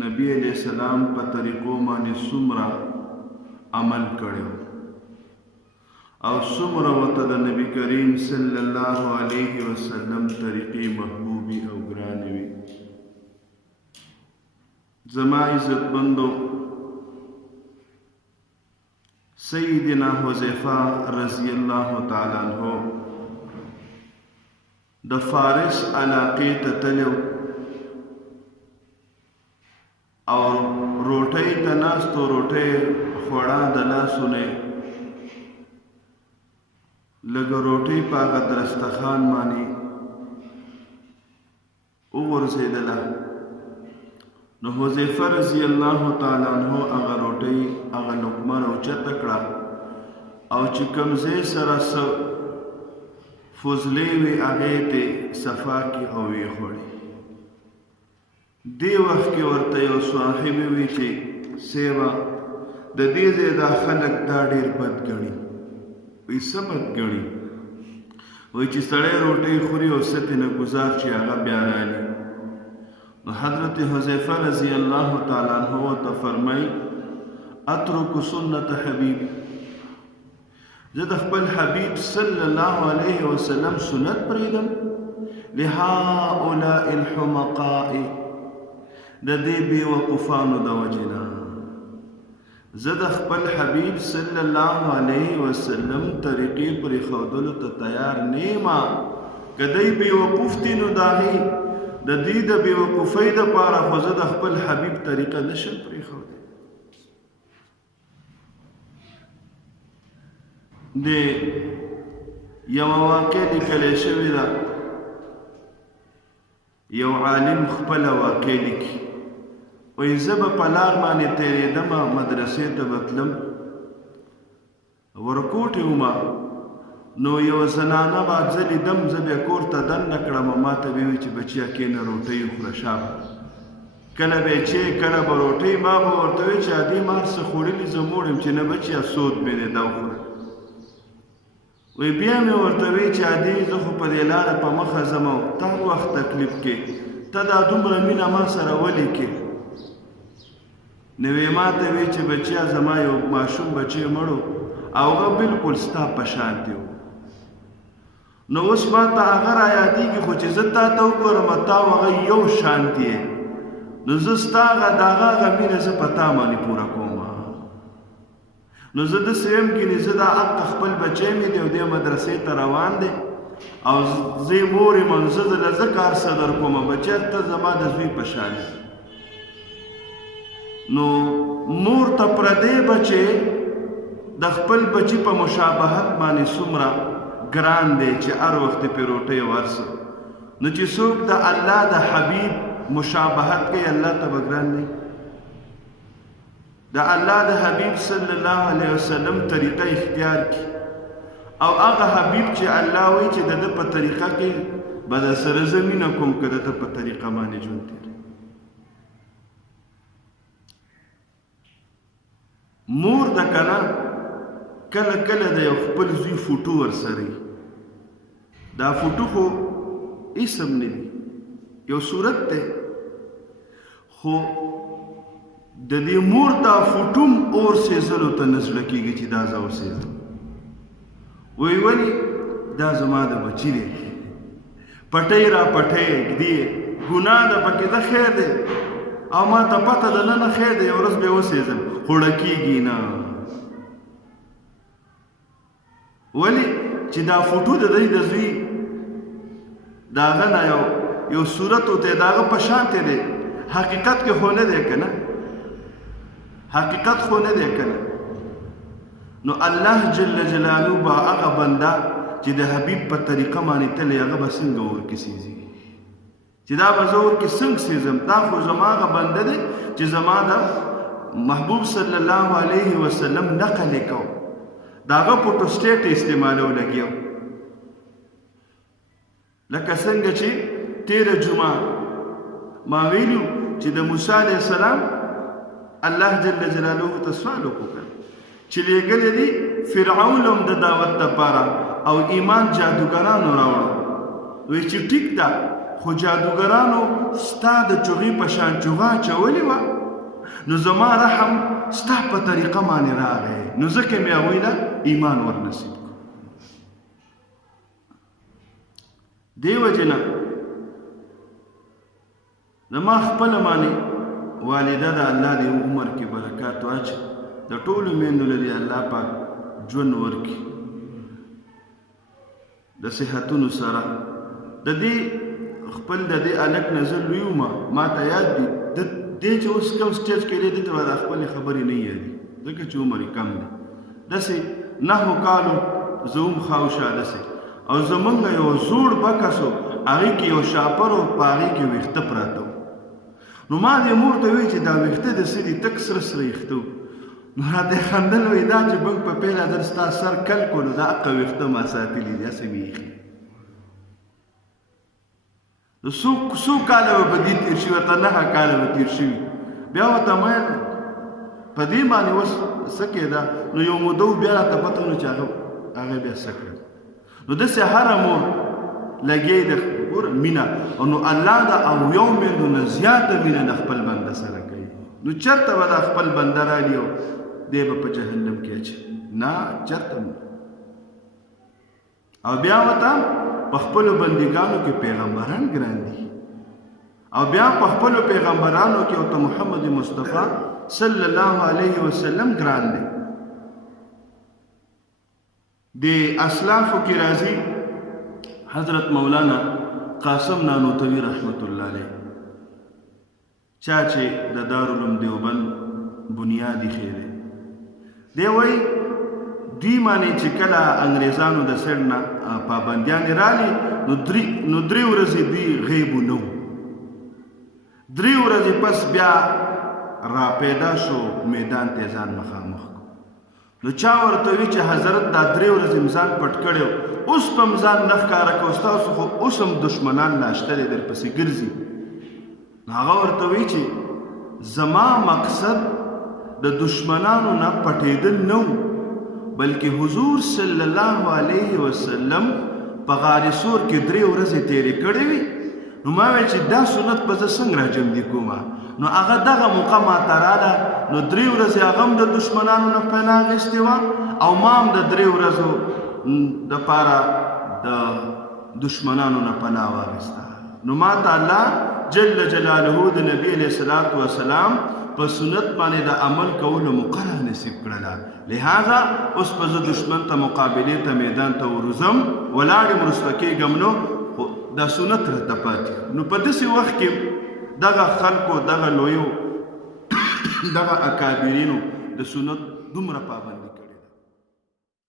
نبی علیہ السلام په طریقو باندې څومره عمل کړی او څومره ورته د نبی کریم صلی الله علیه وسلم طریقې محبوبي او ګرانې وي. زما عزتمندو، سیدنا حذیفه رضی الله تعالی عنہ د فارس علاقې ته تلو او روټۍ ته ناستو، روټۍ خوړه د لاسو نه لږه روټۍ په هغه دسترخوان باندې وغورځېدله. نو حذیفه رضی الله تعالی عنہ هغه روټۍ هغه لقمه راوچته کړه او چې کوم ځای سره څه فضلې وې هغې ته صفا کړي او ویې خوړې. دې وخت کې ورته یو صاحب وي چې سیوا د دې ځای دا خلک دا ډېر بد ګڼي. وایي څه بد ګڼي؟ وایي چې سړی روټۍ خوري او څه ترې نه ګزار چې هغه بیا رالي. نو حضرت حذیفه رضی الله تعالی عنہ ورته فرمایي اترک سنت حبیبی، زه د خپل حبیب صلی الله علیه وسلم سنت پرېږدم لهؤلاء الحمقاء، د دې بېوقوفانو د وجې نه زه د خپل حبیب صلی الله علیه وسلم طریقې پرېښودلو ته تیار نه یم. که دی بېوقوف دي نو د هغې د دې د بېوقوفۍ دپاره خو زه د خپل حبیب طریقه نشم پرېښودی. د یوه واقع لیکلی شوې ده، یو عالم خپله واقع لیکي، وایي زه به په لار باندې تېرېدمه، مدرسې ته به تلم، ورکوټې ومه، نو یو زنانه به زه لیدم، زه بیا کور ته دننه کړم، ما ته به وایي چې بچیه کښېنه روټۍ وخوره شابه. کله به یې چې کله به روټۍ، ما به ورته وایي چې ادې ما هر څه خوړلي، زه موړ یم چې نه بچیه سود مې دی دا وخوره. وی بیا مې ورته وی چې ادې زه خو په دې لاره په مخه ځم او تا وخت تکلیف کې ته دا دومره مینه ما سره ولې کې؟ نو یې ما ته وی چې بچیا زما یو ماشوم بچی مړو او هغه بلکل ستا په شانتې و. نو اوس ما ته هغه را یادېږي، خو چې زه تا ته وګورم تا او هغه یو شانتې یې، نو زه ستا هغه د هغه مینه زه په تا باندې پوره کوم. نو زه داسې یم ګینې زه دا حق خپل بچی مې دی او دی مدرسې ته روان دی او زه یې مور یم او زه له زه کار څه در کومه، بچی ته زما د زوی په شان یې. نو مور ته پردی بچی د خپل بچی په مشابهت باندې څومره ګران دی چې هر وخت پې روټۍ ورسي. نو چې څوک د الله د حبیب مشابهت کوي الله ته به ګران دی. د الله د حبیب صلی الله علیه وسلم طریقه اختیار کی او هغه حبیب چې الله وایي چې د ده په طریقه کې به در سره زه مینه کوم، که د ده په طریقه باندې ژوند تېر. مور ده که نه کله کله د یو خپل زوی فوټو ورسره وي، دا فوټو خو اسم نه وي، یو صورت دی، خو د دې مور دا فوټوم اور سېزلو ته نه زړه کېږي چې دا زه وسېزم. وایي ولې؟ دا زما د بچي دی، پټۍ را پټۍ ږدي، ګناه ده پکې، ده خیر دی او ما ته پته ده نه خیر دی، یو ورځ به یې وسېزم، خو ړه کېږي نه. ولې؟ چې دا فوټو د دی د زوی د هغه نه یو صورت وتی د هغه په شانتې دی، حقیقت کې خو نه دی که نه، حقیقت خو نه دی که نه. نو الله جل جلاله به هغه بنده چې د حبیب په طریقه باندې تللی هغه به څنګه ورکې سېزي، چې دا به زه ورکې څنګه سېزم؟ دا خو زما هغه بنده دی چې زما د محبوب صلی الله علیه وسلم نقل یې کو، د هغه فوټوسټیټ استعمالو لګیو. لکه څنګه چې تېره جمعه ما ویلو چې د موسی علیه السلام الله جل جلاله ته سوال وکړ چې لېږلی دي فرعون هم د دعوت دپاره او ایمان جادوګرانو راوړو. وایي چې ټیک ده خو جادوګرانو ستا د چغې په شان چغه اچولې وه، نو زما رحم ستا په طریقه باندې راغی، نو ځکه مې هغوی له ایمان ورنصیب کړو. دې وجې نه زما خپله باندې والده د الله دې عمر کې برکات واچي، د ټولو میندو له دې الله پاک ژوند ورکړي د صحتونو سره. د دې خپل د دې هلک نه زه لوی وم، ما ته یاد دي دې چې اوس کوم سټیج کې دی دې ته به د خپلې خبرې نه یادي، ځکه چې عمر یې کم دی. داسې 9 کالو زه هم خاوشا داسې، او زمونږ یو زوړ بکس و، هغې کې یو شاپر و، په هغې کې ویښته پراته و. نو ما دې مور ته وویل چې دا ویښته د څه دي، تک سره سره ویښته و. نو راته یې خندل، وایي دا چې موږ په پیله ځل ستا سر کل کړو نو دا حقه ویښته ما ساتلي دي، هسې مې ایښي. نو څو کاله به په دې تېر شوي، ورته 9 کاله به تېر شوي. بیا ورته ویل په دې باندې اوس څه کېده، نو یو موده بیا راته پته ونه چې هغه بیا څه کړل. نو داسې هره مور لګې د ګوره مینه، نو الله د اویو میندو نه زیاته مینه د خپل بنده سره کوي. نو چېرته به دا خپل بنده رالي او دی به په جهنم کې اچي، نه چېرته. او بیا ورته په خپلو بندګانو کې پیغمبران ګران دي، او بیا په خپلو پیغمبرانو کې ورته محمد مصطفی صلی الله علیه وسلم ګران دی. د اسلافو کې راځي حضرت مولانا قاسم نانوتوی رحمت الله علیه، چا چې د دارالعلوم دیوبند بنیادی خیری دی، وایي دوی باندې چې کله انګریزانو د سیډ نه پابندیانې رالي، نو 3 ورځې دوی غیب نه و. 3 ورځې پس بیا را پیدا شو، میدان ته ځان مخامخ کړو. نو چا ورته وی چې حضرت دا 3 ورځې ځان پټ کړی، اوس په ځان نه ښکاره کوه، ستاسو خو اوس هم دشمنان ناشته دی درپسې ګرځي. هغه ورته وی چې زما مقصد د دشمنانو نه پټېدل نه و، بلکې حضور صلی الله علیه وسلم په غار سور کې 3 ورځې تېرې کړې وي. نو ما ویل چې دا سنت به زه څنګه راجمدي کومه، نو هغه دغه موقع ماته راله، نو 3 ورځې هغه هم د دشمنانو نه پناه اخیستې وه، او ما هم د 3 ورځو دپاره د دشمنانو نه پناه واخیسته. نو ما ته الله جل جلاله د نبی علیه الصلاة والسلام په سنت باندې د عمل کولو مقرره نصیب کړله. لہذا اوس په زه دشمن ته مقابلې ته میدان ته وروځم، ولاړ یم وروسته کېږم، نو دا سنت راته پاتې. نو په داسې وخت کې دغه خلکو، دغه لویو، دغه اکابرینو د سنت دومره پابندي کړي.